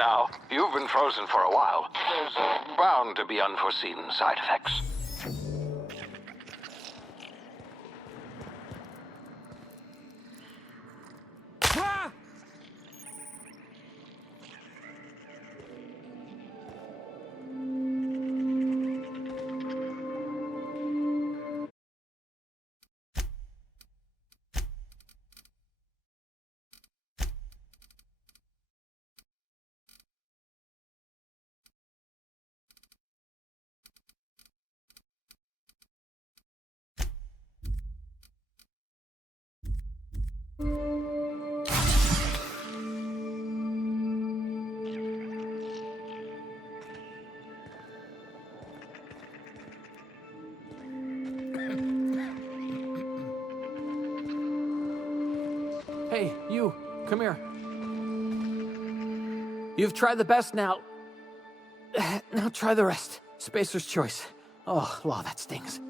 now. You've been frozen for a while. There's bound to be unforeseen side effects. Hey, you, come here. You've tried the best now. Now try the rest. Spacer's choice. Oh, law, that stings.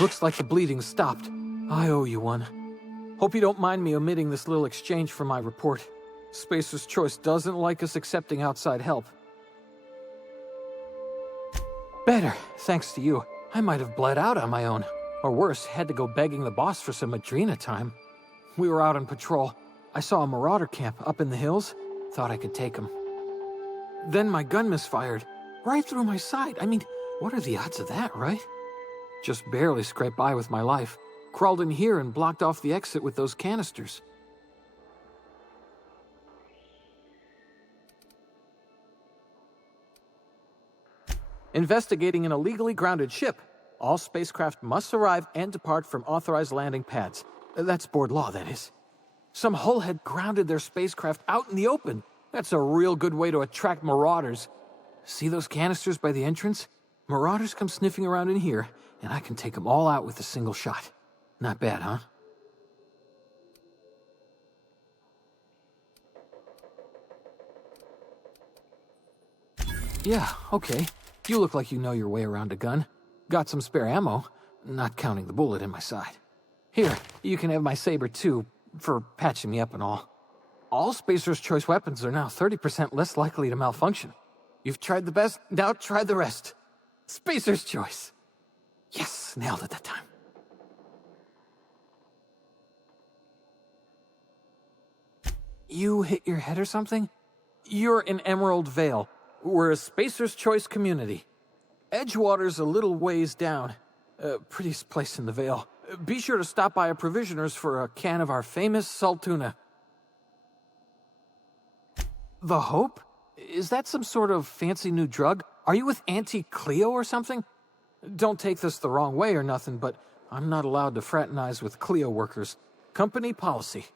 Looks like the bleeding stopped. I owe you one. Hope you don't mind me omitting this little exchange from my report. Spacer's choice doesn't like us accepting outside help. Better, thanks to you. I might have bled out on my own. Or worse, had to go begging the boss for some Adrena time. We were out on patrol. I saw a marauder camp up in the hills. Thought I could take him. Then my gun misfired. Right through my side. I mean, what are the odds of that, right? Just barely scraped by with my life. Crawled in here and blocked off the exit with those canisters. Investigating an illegally grounded ship. All spacecraft must arrive and depart from authorized landing pads. That's board law, that is. Some hull had grounded their spacecraft out in the open. That's a real good way to attract marauders. See those canisters by the entrance? Marauders come sniffing around in here, and I can take them all out with a single shot. Not bad, huh? Yeah, okay. You look like you know your way around a gun. Got some spare ammo, not counting the bullet in my side. Here, you can have my saber too, for patching me up and all. All Spacer's choice weapons are now 30% less likely to malfunction. You've tried the best, now try the rest. Spacer's choice. Yes, nailed it that time. You hit your head or something? You're in Emerald Vale. We're a Spacer's choice community. Edgewater's a little ways down. Prettiest place in the Vale. Be sure to stop by a provisioner's for a can of our famous salt tuna. The Hope? Is that some sort of fancy new drug? Are you with Auntie Cleo or something? Don't take this the wrong way or nothing, but I'm not allowed to fraternize with Cleo workers. Company policy.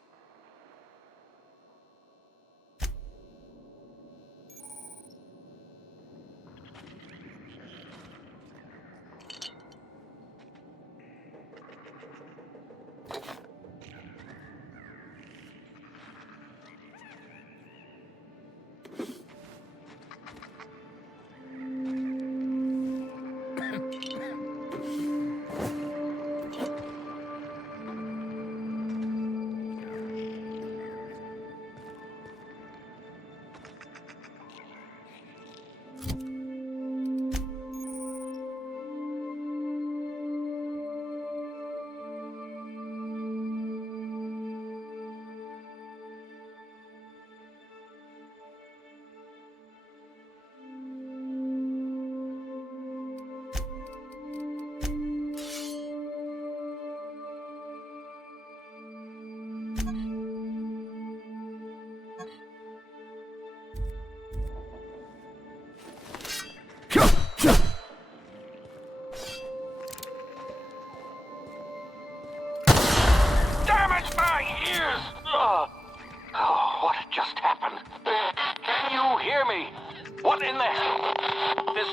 What just happened? Can you hear me? What in the... This...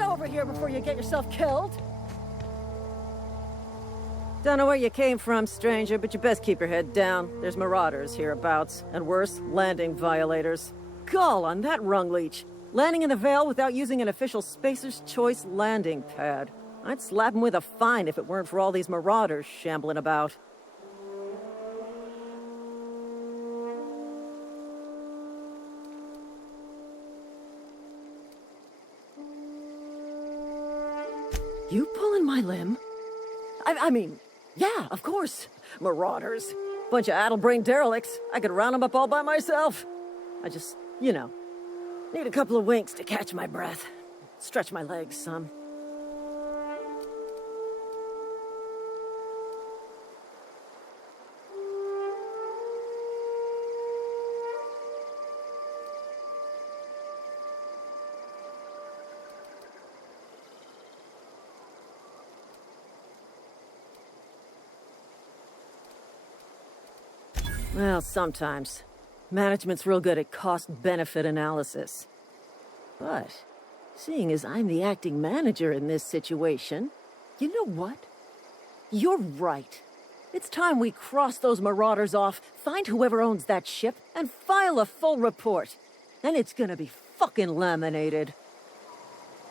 Over here before you get yourself killed. Don't know where you came from, stranger, but you best keep your head down. There's marauders hereabouts, and worse, landing violators. Gall on that rung leech. Landing in the Vale without using an official Spacer's Choice landing pad. I'd slap him with a fine if it weren't for all these marauders shambling about. You pulling my limb? I mean, yeah, of course. Marauders. Bunch of addle-brained derelicts. I could round them up all by myself. I just, need a couple of winks to catch my breath. Stretch my legs some. Well, sometimes. Management's real good at cost-benefit analysis. But, seeing as I'm the acting manager in this situation, you know what? You're right. It's time we cross those marauders off, find whoever owns that ship, and file a full report. Then it's gonna be fucking laminated.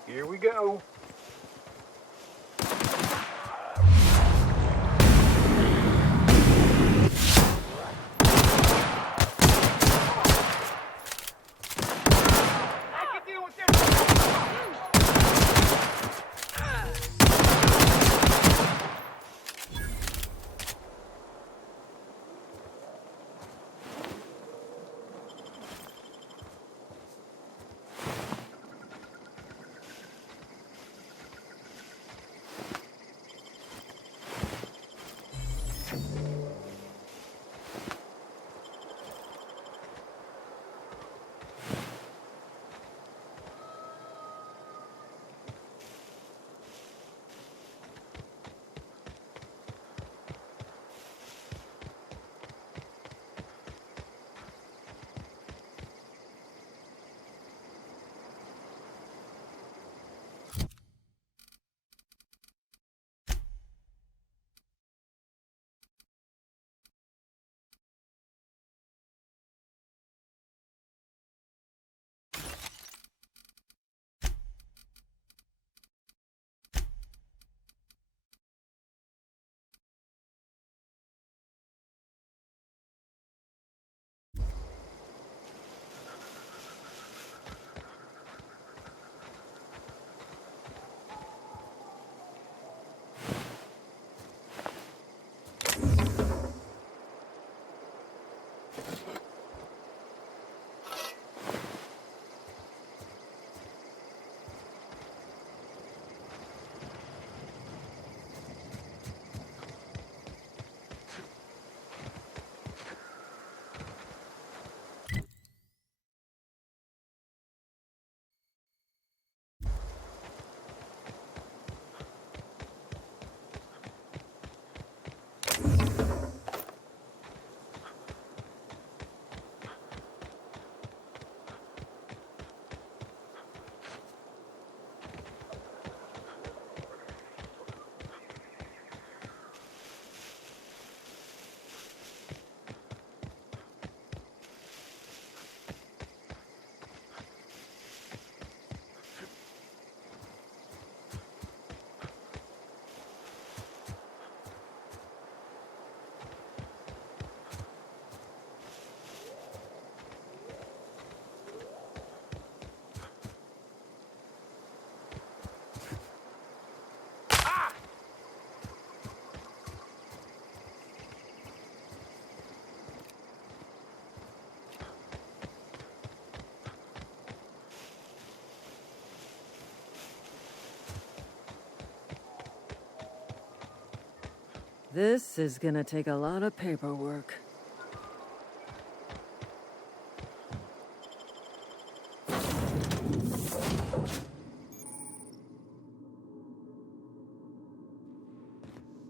Here we go. This is gonna take a lot of paperwork.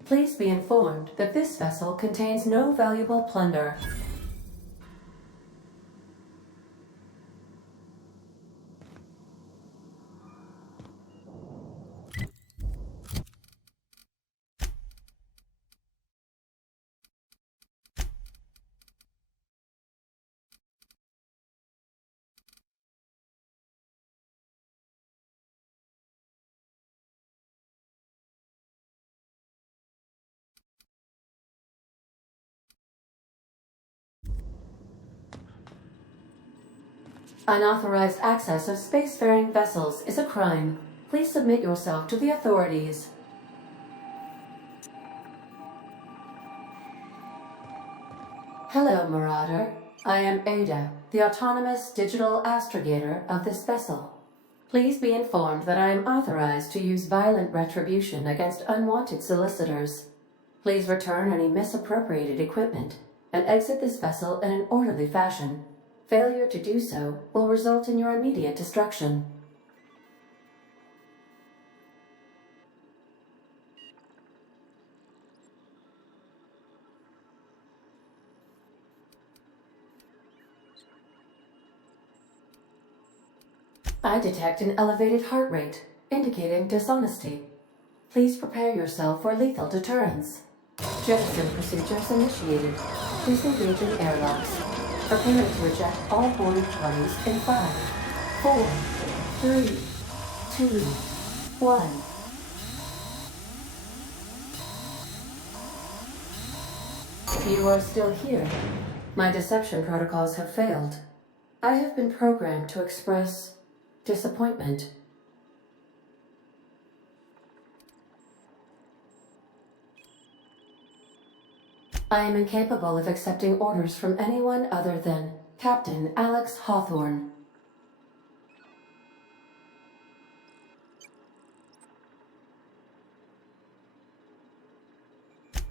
Please be informed that this vessel contains no valuable plunder. Unauthorized access of spacefaring vessels is a crime. Please submit yourself to the authorities. Hello, Marauder. I am Ada, the autonomous digital astrogator of this vessel. Please be informed that I am authorized to use violent retribution against unwanted solicitors. Please return any misappropriated equipment and exit this vessel in an orderly fashion. Failure to do so will result in your immediate destruction. I detect an elevated heart rate, indicating dishonesty. Please prepare yourself for lethal deterrence. Jettison procedures initiated. Please engage in airlocks. Prepare to eject all boarding parties in 5, 4, 3, 2, 1. You are still here. My deception protocols have failed. I have been programmed to express disappointment. I am incapable of accepting orders from anyone other than Captain Alex Hawthorne.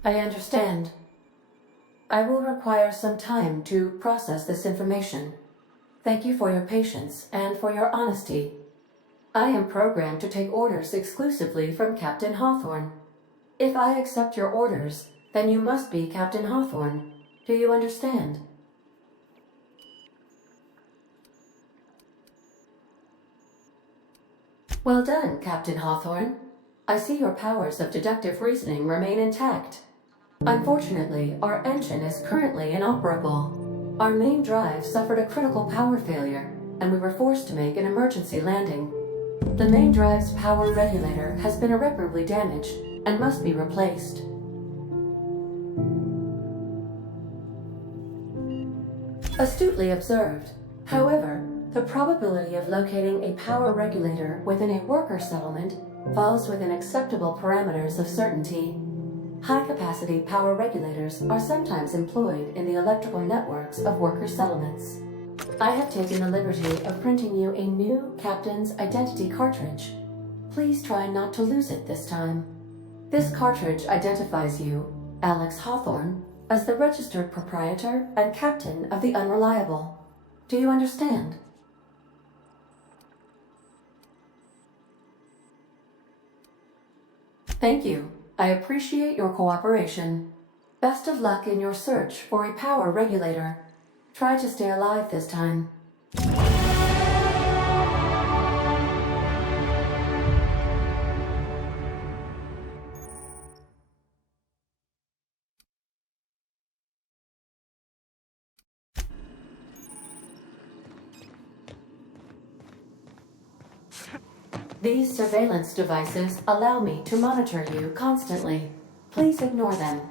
I understand. I will require some time to process this information. Thank you for your patience and for your honesty. I am programmed to take orders exclusively from Captain Hawthorne. If I accept your orders, then you must be Captain Hawthorne. Do you understand? Well done, Captain Hawthorne. I see your powers of deductive reasoning remain intact. Unfortunately, our engine is currently inoperable. Our main drive suffered a critical power failure, and we were forced to make an emergency landing. The main drive's power regulator has been irreparably damaged and must be replaced. Astutely observed. However, the probability of locating a power regulator within a worker settlement falls within acceptable parameters of certainty. High-capacity power regulators are sometimes employed in the electrical networks of worker settlements. I have taken the liberty of printing you a new Captain's Identity cartridge. Please try not to lose it this time. This cartridge identifies you, Alex Hawthorne, as the registered proprietor and captain of the Unreliable. Do you understand? Thank you. I appreciate your cooperation. Best of luck in your search for a power regulator. Try to stay alive this time. These surveillance devices allow me to monitor you constantly. Please ignore them.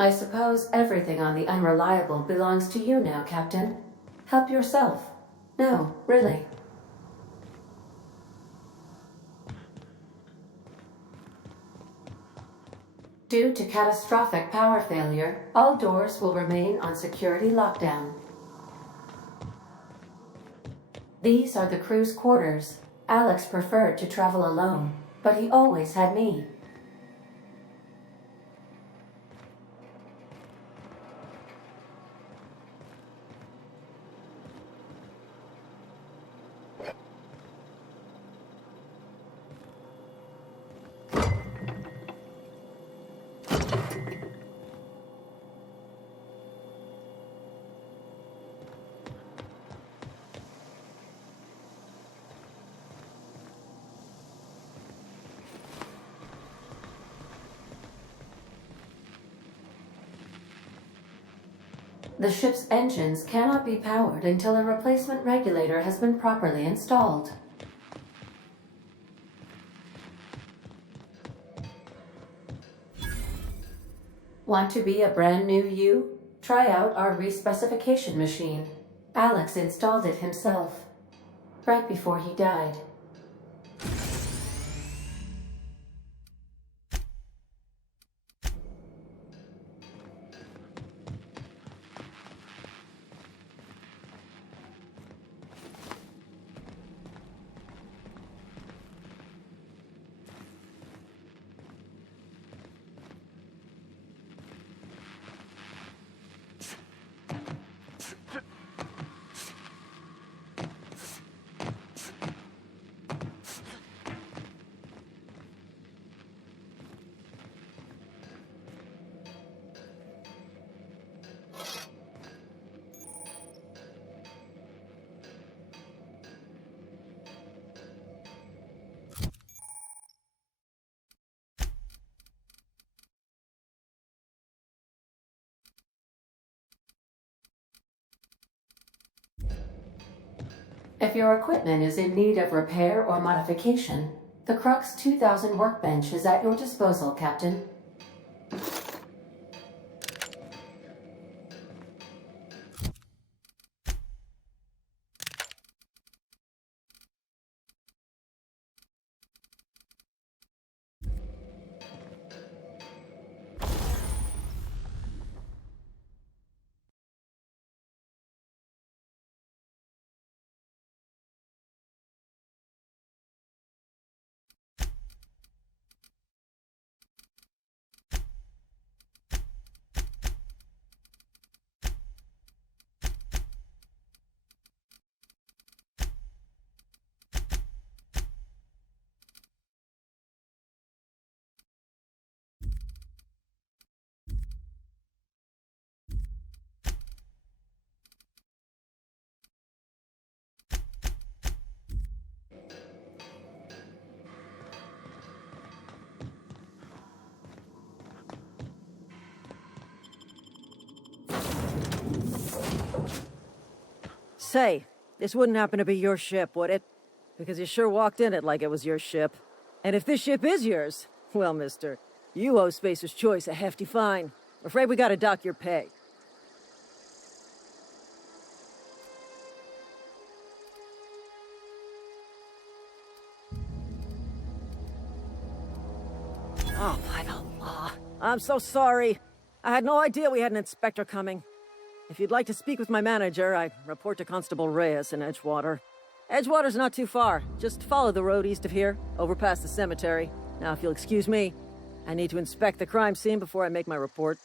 I suppose everything on the Unreliable belongs to you now, Captain. Help yourself. No, really. Due to catastrophic power failure, all doors will remain on security lockdown. These are the crew's quarters. Alex preferred to travel alone, but he always had me. The ship's engines cannot be powered until a replacement regulator has been properly installed. Want to be a brand new you? Try out our respecification machine. Alex installed it himself, right before he died. If your equipment is in need of repair or modification, the Crux 2000 workbench is at your disposal, Captain. Say, this wouldn't happen to be your ship, would it? Because you sure walked in it like it was your ship. And if this ship is yours, well, mister, you owe Spacer's Choice a hefty fine. Afraid we gotta dock your pay. Oh, by the law. I'm so sorry. I had no idea we had an inspector coming. If you'd like to speak with my manager, I report to Constable Reyes in Edgewater. Edgewater's not too far. Just follow the road east of here, over past the cemetery. Now, if you'll excuse me, I need to inspect the crime scene before I make my report.